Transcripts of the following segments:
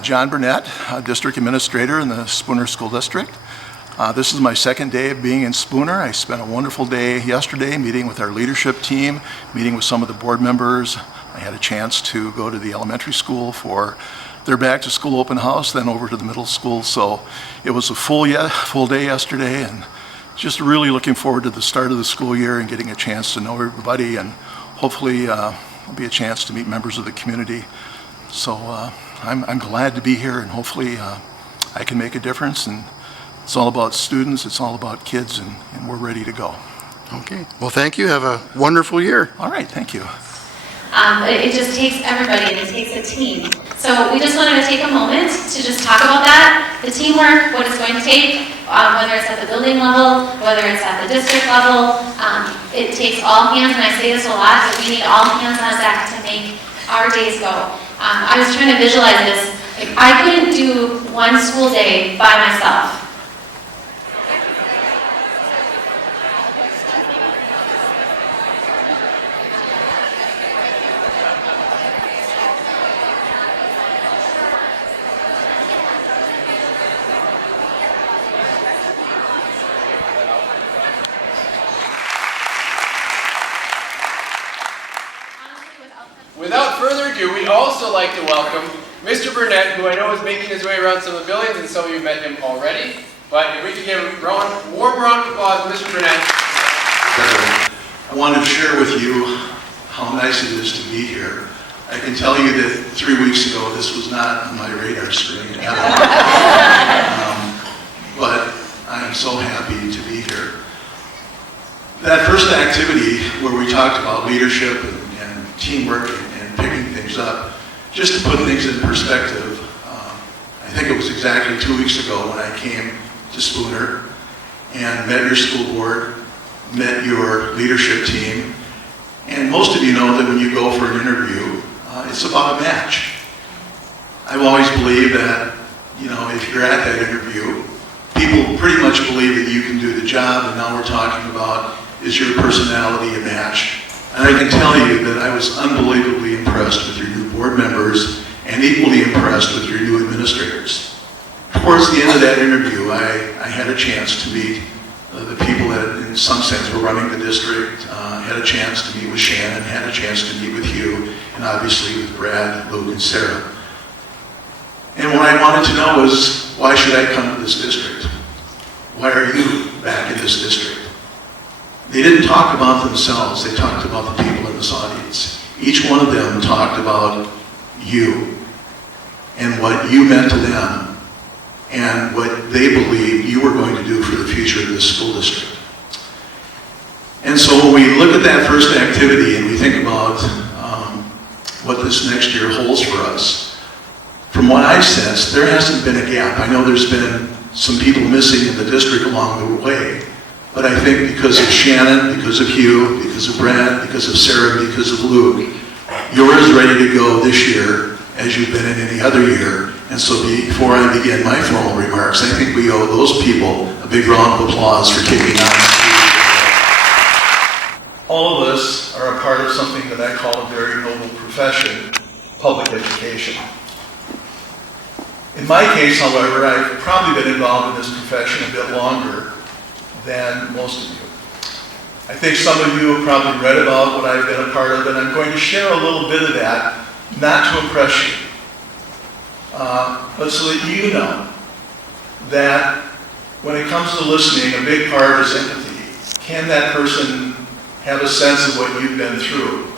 John Burnett, District Administrator in the Spooner School District. This is my second day of being in Spooner. I spent a wonderful day yesterday meeting with our leadership team, meeting with some of the board members. I had a chance to go to the elementary school for their back to school open house, then over to the middle school. So it was a full day yesterday, and just really looking forward to the start of the school year and getting a chance to know everybody, and hopefully there'll be a chance to meet members of the community. So I'm glad to be here, and hopefully I can make a difference. And it's all about students, it's all about kids, and we're ready to go. Okay, well, thank you. Have a wonderful year. All right, thank you. It just takes everybody, and it takes a team. So we just wanted to take a moment to just talk about that, the teamwork, what it's going to take, whether it's at the building level, whether it's at the district level. It takes all hands, and I say this a lot, but we need all hands on deck to make our days go. I was trying to visualize this. Like, I couldn't do one school day by myself. Without further ado, we'd also like to welcome Mr. Burnett, who I know is making his way around some of the buildings, and some of you met him already. But if we could give a warm round of applause to Mr. Burnett. I wanted to share with you how nice it is to be here. I can tell you that 3 weeks ago this was not on my radar screen at all. But I am so happy to be here. That first activity where we talked about leadership and teamwork and picking things up, just to put things in perspective, I think it was exactly 2 weeks ago when I came to Spooner and met your school board, met your leadership team, and most of you know that when you go for an interview, it's about a match. I've always believed that, if you're at that interview, people pretty much believe that you can do the job, and now we're talking about, is your personality a match? And I can tell you that I was unbelievably impressed with your new board members and equally impressed with your new administrators. Towards the end of that interview, I had a chance to meet the people that in some sense were running the district, had a chance to meet with Shannon, had a chance to meet with you, and obviously with Brad, Luke, and Sarah. And what I wanted to know was, why should I come to this district? Why are you back in this district? They didn't talk about themselves, they talked about the people in this audience. Each one of them talked about you and what you meant to them and what they believed you were going to do for the future of this school district. And so when we look at that first activity and we think about what this next year holds for us, from what I sense, there hasn't been a gap. I know there's been some people missing in the district along the way, but I think because of Shannon, because of Hugh, because of Brad, because of Sarah, because of Luke, you're as ready to go this year as you've been in any other year. And so before I begin my formal remarks, I think we owe those people a big round of applause for kicking on. All of us are a part of something that I call a very noble profession, public education. In my case, however, I've probably been involved in this profession a bit longer than most of you. I think some of you have probably read about what I've been a part of, and I'm going to share a little bit of that, not to impress you, but so that you know that when it comes to listening, a big part is empathy. Can that person have a sense of what you've been through?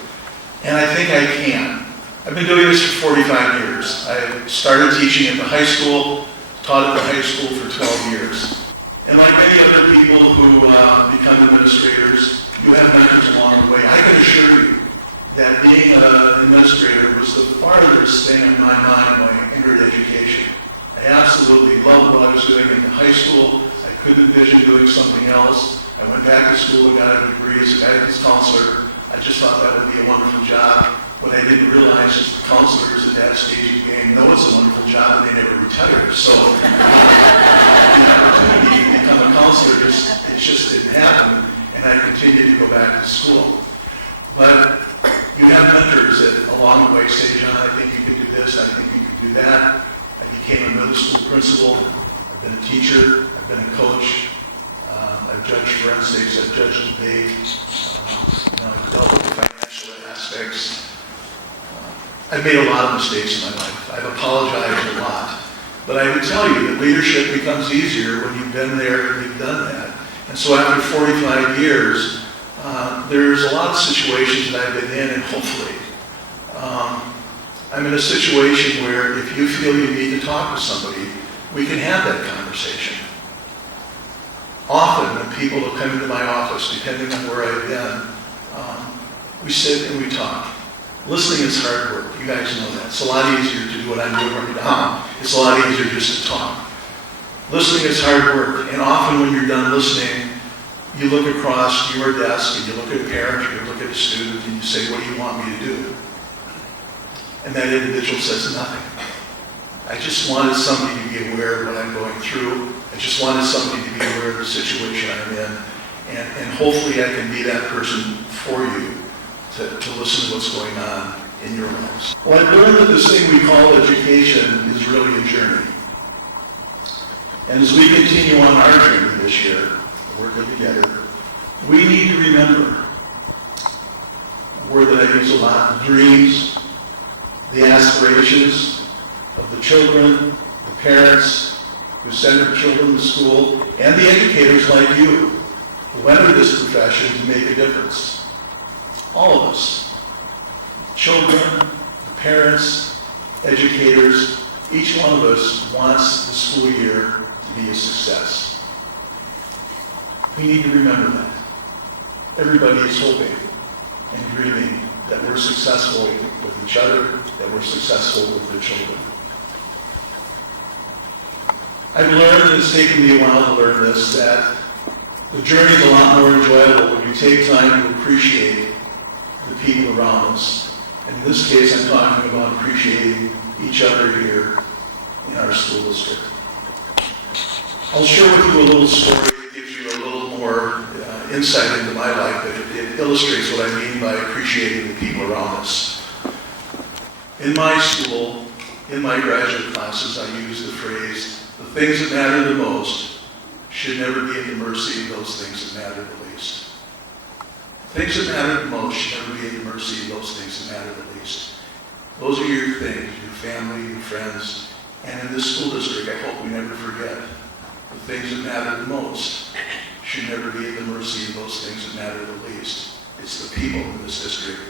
And I think I can. I've been doing this for 45 years. I started teaching at the high school, taught at the high school for 12 years. And like many other people who become administrators, you have mentors along the way. I can assure you that being an administrator was the farthest thing in my mind when I entered education. I absolutely loved what I was doing in the high school. I couldn't envision doing something else. I went back to school and got a degree as a guidance counselor. I just thought that would be a wonderful job. What I didn't realize is the counselors at that stage of the game know it's a wonderful job and they never retire. So the opportunity to become a counselor, it just didn't happen, and I continued to go back to school. But you have mentors that along the way say, John, I think you could do this, I think you could do that. I became a middle school principal. I've been a teacher. I've been a coach. I've judged forensics. I've judged debate. I've dealt with the financial aspects. I've made a lot of mistakes in my life. I've apologized a lot. But I would tell you that leadership becomes easier when you've been there and you've done that. And so after 45 years, there's a lot of situations that I've been in, and hopefully, I'm in a situation where if you feel you need to talk to somebody, we can have that conversation. Often, when people will come into my office, depending on where I've been, we sit and we talk. Listening is hard work. You guys know that. It's a lot easier to do what I'm doing right now. It's a lot easier just to talk. Listening is hard work, and often when you're done listening, you look across your desk and you look at a parent or you look at a student and you say, what do you want me to do? And that individual says nothing. I just wanted somebody to be aware of what I'm going through. I just wanted somebody to be aware of the situation I'm in. And hopefully I can be that person for you to listen to what's going on in your lives. Well, I've learned that this thing we call education is really a journey. And as we continue on our journey this year, working together, we need to remember a word that I use a lot, the dreams, the aspirations of the children, the parents who send their children to school, and the educators like you who enter this profession to make a difference. All of us, children, the parents, educators, each one of us wants the school year to be a success. We need to remember that. Everybody is hoping and dreaming that we're successful with each other, that we're successful with the children. I've learned, and it's taken me a while to learn this, that the journey is a lot more enjoyable when you take time to appreciate the people around us. And in this case, I'm talking about appreciating each other here in our school district. I'll share with you a little story that gives you a little more insight into my life, but it illustrates what I mean by appreciating the people around us. In my school, in my graduate classes, I use the phrase, the things that matter the most should never be at the mercy of those things that matter the least. Things that matter the most should never be at the mercy of those things that matter the least. Those are your things, your family, your friends, and in this school district, I hope we never forget, the things that matter the most should never be at the mercy of those things that matter the least. It's the people in this district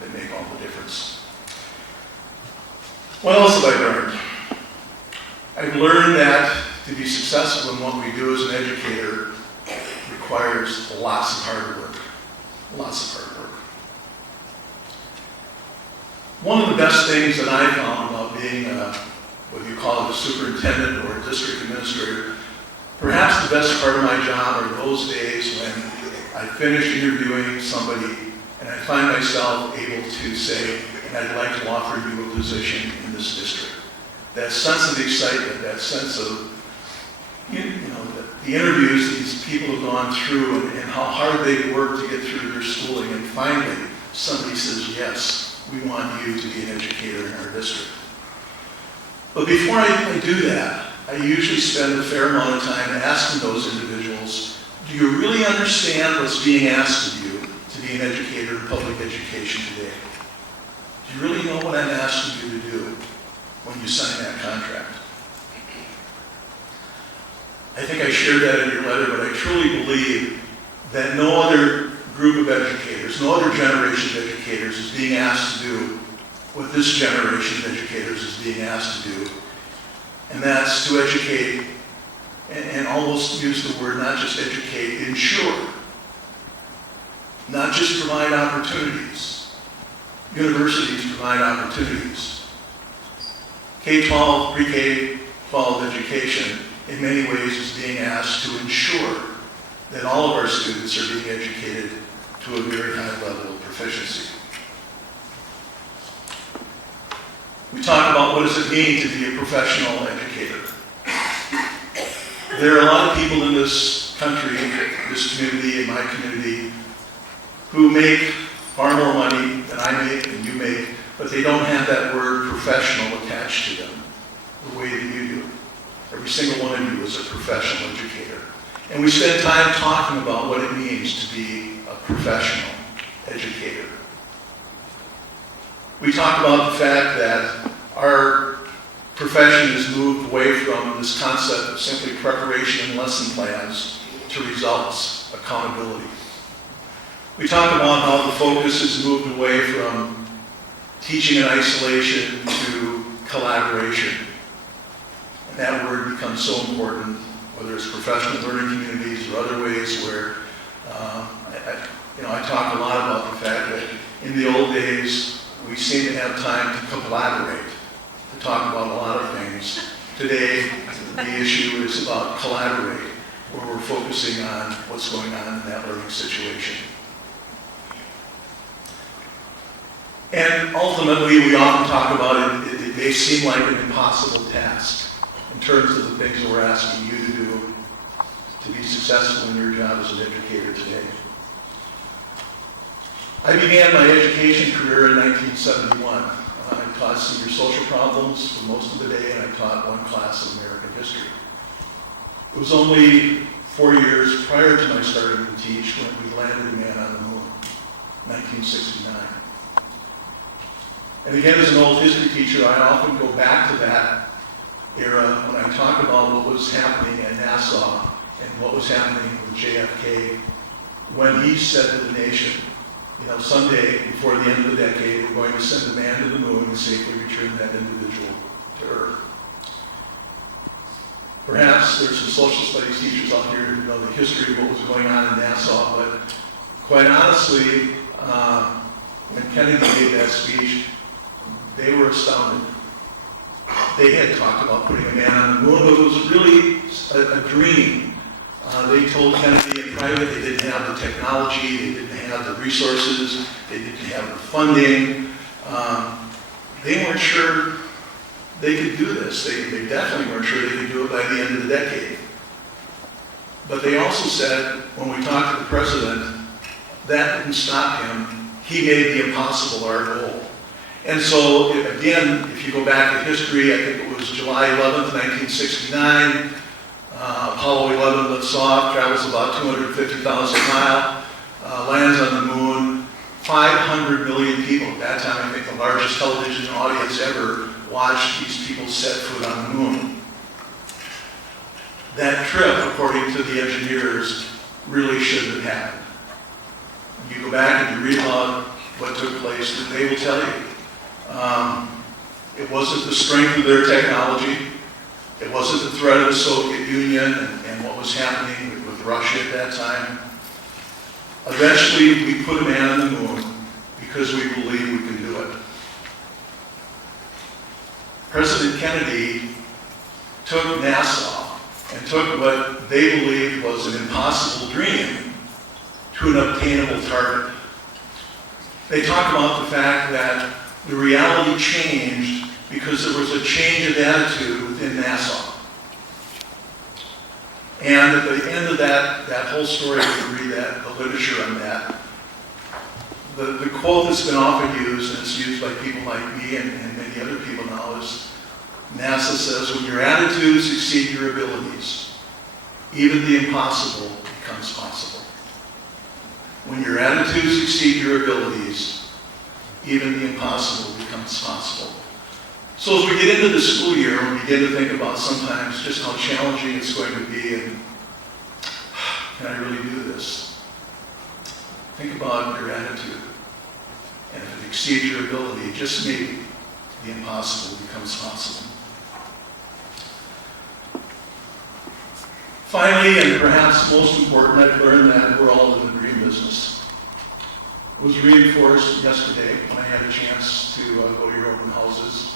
that make all the difference. What else have I learned? I've learned that to be successful in what we do as an educator requires lots of hard work. Lots of hard work. One of the best things that I found about being what you call a superintendent or a district administrator, perhaps the best part of my job are those days when I finish interviewing somebody and I find myself able to say, and I'd like to offer you a position in this district. That sense of excitement, that sense of, the interviews these people have gone through and how hard they've worked to get through their schooling, and finally somebody says, yes, we want you to be an educator in our district. But before I do that, I usually spend a fair amount of time asking those individuals, do you really understand what's being asked of you to be an educator in public education today? Do you really know what I'm asking you to do when you sign that contract? I think I shared that in your letter, but I truly believe that no other group of educators, no other generation of educators is being asked to do what this generation of educators is being asked to do. And that's to educate, and almost use the word not just educate, ensure. Not just provide opportunities. Universities provide opportunities. K-12, pre-K-12 education in many ways is being asked to ensure that all of our students are being educated to a very high level of proficiency. We talk about what does it mean to be a professional educator. There are a lot of people in this country, this community, in my community, who make far more money than I make and you make, but they don't have that word professional attached to them, the way every single one of you is a professional educator. And we spend time talking about what it means to be a professional educator. We talk about the fact that our profession has moved away from this concept of simply preparation and lesson plans to results, accountability. We talk about how the focus has moved away from teaching in isolation to collaboration. And that word becomes so important, whether it's professional learning communities or other ways where, I talk a lot about the fact that in the old days, we seem to have time to collaborate, to talk about a lot of things. Today, the issue is about collaborate, where we're focusing on what's going on in that learning situation. And ultimately, we often talk about it, it may seem like an impossible task in terms of the things that we're asking you to do to be successful in your job as an educator today. I began my education career in 1971. I taught senior social problems for most of the day, and I taught one class of American history. It was only 4 years prior to my starting to teach when we landed a man on the moon, 1969. And again, as an old history teacher, I often go back to that era when I talk about what was happening at Nassau and what was happening with JFK when he said to the nation, someday, before the end of the decade, we're going to send a man to the moon and safely return that individual to Earth. Perhaps there's some social studies teachers out here who know the history of what was going on in Nassau, but quite honestly, when Kennedy gave that speech, they were astounded. They had talked about putting a man on the moon, but it was really a dream. They told Kennedy in private they didn't have the technology, they didn't have the resources, they didn't have the funding. They weren't sure they could do this. They definitely weren't sure they could do it by the end of the decade. But they also said, when we talked to the president, that didn't stop him. He made the impossible our goal. And so, again, if you go back to history, I think it was July 11th, 1969, Apollo 11 lifts off, travels about 250,000 miles, lands on the moon. 500 million people. At that time, I think the largest television audience ever watched these people set foot on the moon. That trip, according to the engineers, really shouldn't have happened. You go back and you read about what took place, and they will tell you. It wasn't the strength of their technology. It wasn't the threat of the Soviet Union and what was happening with Russia at that time. Eventually, we put a man on the moon because we believe we can do it. President Kennedy took NASA and took what they believed was an impossible dream to an obtainable target. They talk about the fact that the reality changed because there was a change of attitude within NASA. And at the end of that whole story, if you read that, the literature on that, the quote that's been often used, and it's used by people like me and many other people now, is NASA says, when your attitudes exceed your abilities, even the impossible becomes possible. When your attitudes exceed your abilities, even the impossible becomes possible. So as we get into the school year, we begin to think about sometimes just how challenging it's going to be and can I really do this? Think about your attitude. And if it exceeds your ability, just maybe the impossible becomes possible. Finally, and perhaps most important, I've learned that we're all in the dream business. It was reinforced yesterday when I had a chance to go to your open houses.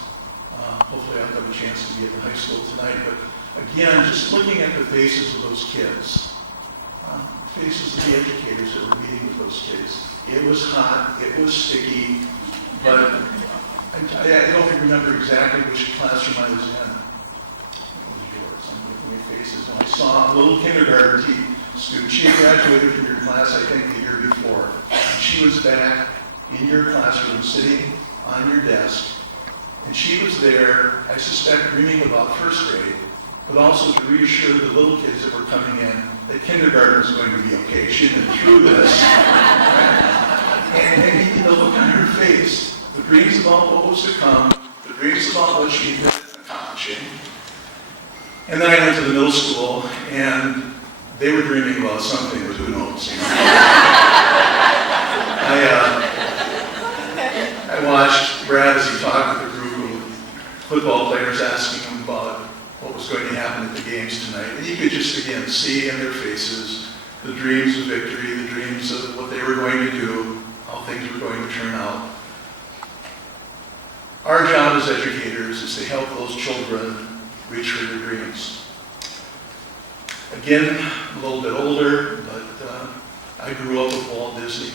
Hopefully I'll have a chance to be at the high school tonight. But again, just looking at the faces of those kids, faces of the educators that were meeting with those kids. It was hot, it was sticky, but I don't remember exactly which classroom I was in. It was yours. I'm looking at faces. And I saw a little kindergarten student. She had graduated from your class, I think, the year before. And she was back in your classroom, sitting on your desk. And she was there, I suspect, dreaming about first grade. but also to reassure the little kids that were coming in that kindergarten was going to be okay. She'd been through this. And the look on her face, the dreams about what was to come, the dreams about what she'd been accomplishing. And then I went to the middle school, and they were dreaming about something, but who knows? You know? I watched Brad as he talked with a group of football players, asking them about what was going to happen at the games tonight. And you could just, again, see in their faces the dreams of victory, the dreams of what they were going to do, how things were going to turn out. Our job as educators is to help those children reach for their dreams. Again, a little bit older, but I grew up with Walt Disney.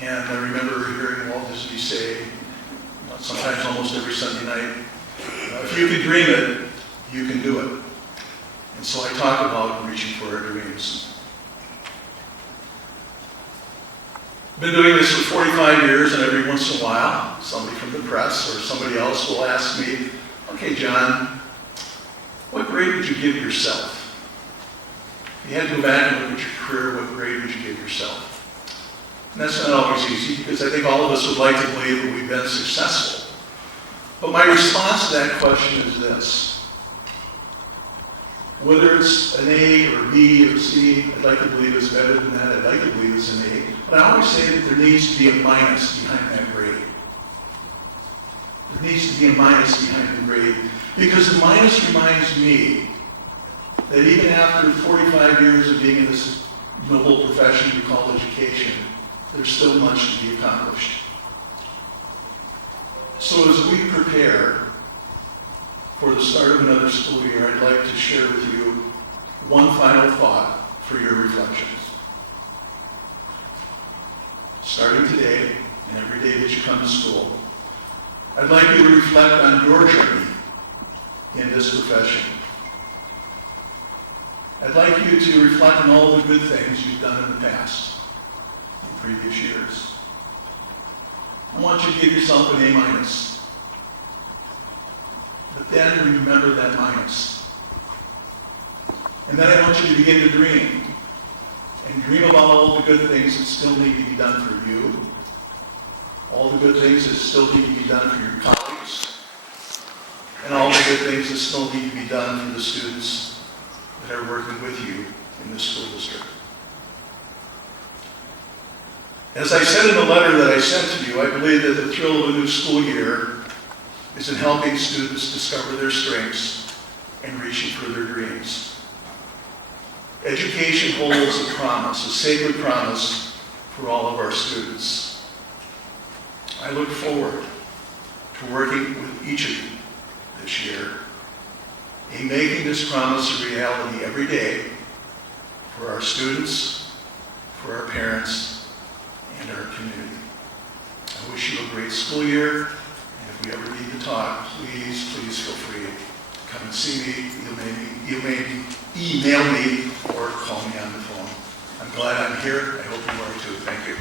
And I remember hearing Walt Disney say, sometimes almost every Sunday night, if you can dream it, you can do it. And so I talk about reaching for our dreams. I've been doing this for 45 years, and every once in a while, somebody from the press or somebody else will ask me, okay, John, what grade would you give yourself? If you had to go back and look at your career, what grade would you give yourself? And that's not always easy, because I think all of us would like to believe that we've been successful. But my response to that question is this. Whether it's an A or B or C, I'd like to believe it's better than that. I'd like to believe it's an A. But I always say that there needs to be a minus behind that grade. There needs to be a minus behind the grade. Because the minus reminds me that even after 45 years of being in this noble profession we call education, there's still much to be accomplished. So as we prepare for the start of another school year, I'd like to share with you one final thought for your reflections. Starting today, and every day that you come to school, I'd like you to reflect on your journey in this profession. I'd like you to reflect on all the good things you've done in the past, in previous years. I want you to give yourself an A minus. But then remember that minus. And then I want you to begin to dream. And dream about all the good things that still need to be done for you. All the good things that still need to be done for your colleagues. And all the good things that still need to be done for the students that are working with you in this school district. As I said in the letter that I sent to you, I believe that the thrill of a new school year is in helping students discover their strengths and reaching for their dreams. Education holds a promise, a sacred promise for all of our students. I look forward to working with each of you this year in making this promise a reality every day for our students, for our parents, and our community. I wish you a great school year, and if we ever need to talk, please feel free to come and see me. You may email me or call me on the phone. I'm glad I'm here. I hope you are too. Thank you.